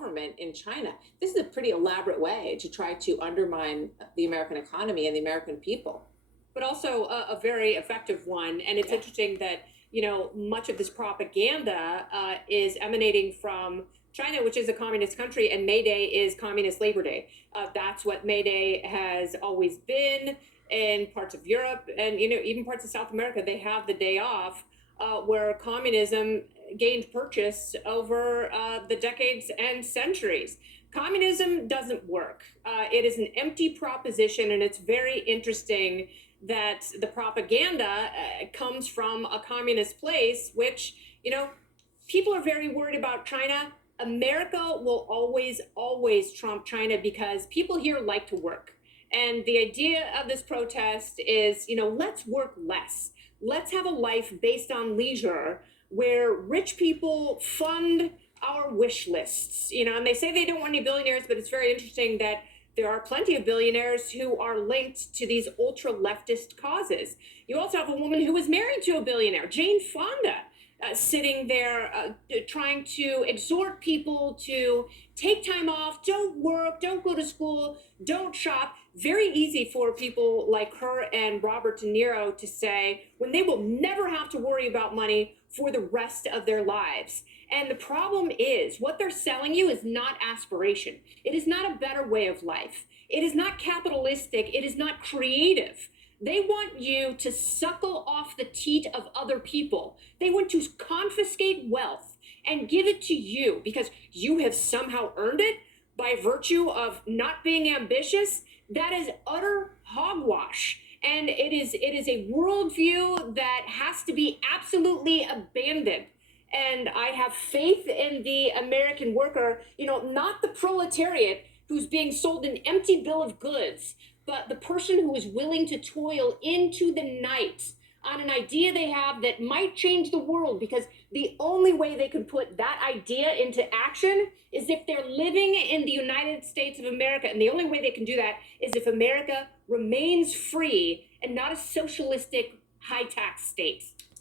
government in China. This is a pretty elaborate way to try to undermine the American economy and the American people. But also a very effective one. And it's interesting that, much of this propaganda is emanating from China, which is a communist country, and May Day is Communist Labor Day. That's what May Day has always been in parts of Europe and, even parts of South America. They have the day off where communism gained purchase over the decades and centuries. Communism doesn't work. It is an empty proposition, and it's very interesting that the propaganda comes from a communist place, which, people are very worried about China. America will always, always trump China because people here like to work. And the idea of this protest is, let's work less. Let's have a life based on leisure where rich people fund our wish lists, and they say they don't want any billionaires, but it's very interesting that there are plenty of billionaires who are linked to these ultra leftist causes. You also have a woman who was married to a billionaire, Jane Fonda, sitting there trying to exhort people to take time off, don't work, don't go to school, don't shop. Very easy for people like her and Robert De Niro to say when they will never have to worry about money for the rest of their lives. And the problem is what they're selling you is not aspiration. It is not a better way of life. It is not capitalistic. It is not creative. They want you to suckle off the teat of other people. They want to confiscate wealth and give it to you because you have somehow earned it by virtue of not being ambitious. That is utter hogwash. And it is a worldview that has to be absolutely abandoned. And I have faith in the American worker, not the proletariat who's being sold an empty bill of goods, but the person who is willing to toil into the night on an idea they have that might change the world, because the only way they can put that idea into action is if they're living in the United States of America. And the only way they can do that is if America remains free and not a socialistic high tax state.